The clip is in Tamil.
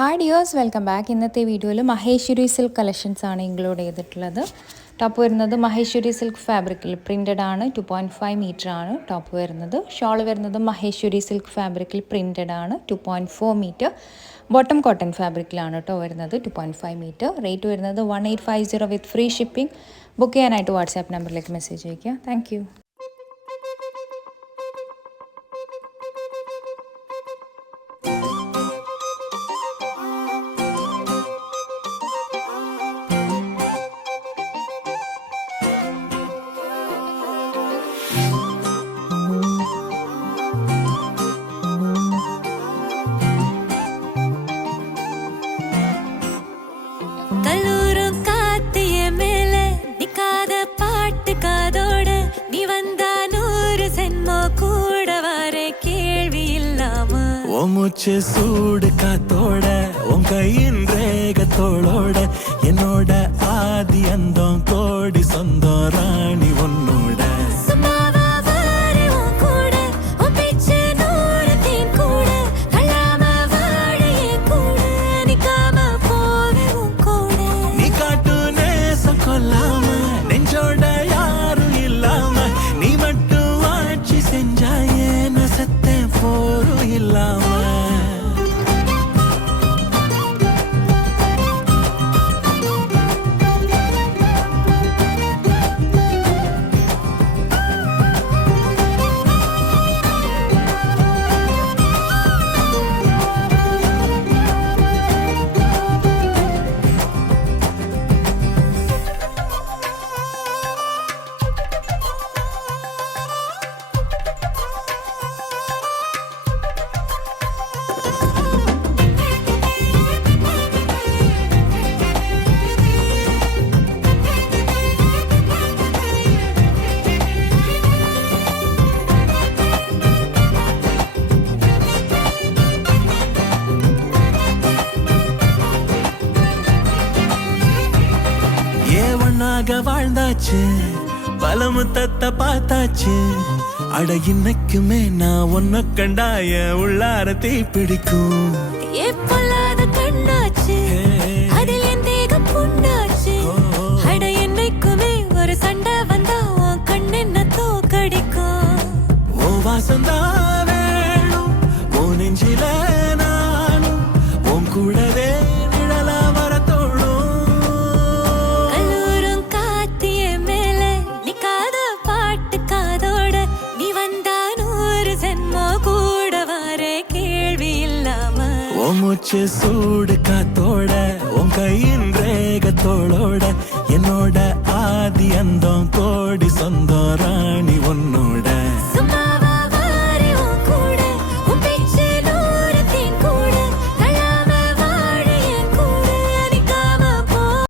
Hi dears, welcome back. ഇന്നത്തെ വീഡിയോയിൽ മഹേശ്വരി സിൽക്ക് കളക്ഷൻസ് ആണ് ഇൻക്ലൂഡ് ചെയ്തിട്ടുള്ളത്. ടോപ്പ് വരുന്നത് മഹേശ്വരി സിൽക്ക് ഫാബ്രിക്കിൽ പ്രിൻറ്റഡ് ആണ്. 2.5 മീറ്റർ ആണ് ടോപ്പ് വരുന്നത്. ഷോൾ വരുന്നത് മഹേശ്വരി സിൽക്ക് ഫാബ്രിക്കിൽ പ്രിൻറ്റഡ് ആണ്. 2.4 മീറ്റർ. ബോട്ടം കോട്ടൺ ഫാബ്രിക്കിലാണ് കേട്ടോ വരുന്നത്. 2.5 മീറ്റർ. റേറ്റ് വരുന്നത് 1850 വിത്ത് ഫ്രീ ഷിപ്പിംഗ്. ബുക്ക് ചെയ്യാനായിട്ട് വാട്സാപ്പ് നമ്പറിലേക്ക് മെസ്സേജ് അയയ്ക്കുക. Thank you. மூச்சு சூடு காத்தோட உன் கையின் ரேகத்தோளோட என்னோட ஆதி அந்தம் கோடி சொந்தம் ராணி உன்னோட நீ காட்டு நேசம் கொல்லாம நெஞ்சோட யாரும் இல்லாம நீ மட்டும் ஆட்சி செஞ்சாயே நசத்தே போரும் இல்லாம வாழ்ந்தாச்சு பல முத்தத்தை பார்த்தாச்சு அட இன்னைக்குமே நான் உன்ன கண்டாய உள்ளார தீ பிடிக்கும் கண்ணாச்சு அதில் என் தேகம் புண்ணாச்சு அட என்னைக்குமே ஒரு சண்டை வந்தா உன் கண்ணென்ன தோக்கடிக்கும் ஓ வாசந்தான் வேணும் ஓ நெஞ்சில நானும் உன் கூடவே மூச்சு சூடு காத்தோட உன் கையின் ரேகத்தோளோட என்னோட ஆதி அந்தம் கோடி சொந்தம் ராணி ஒன்னோட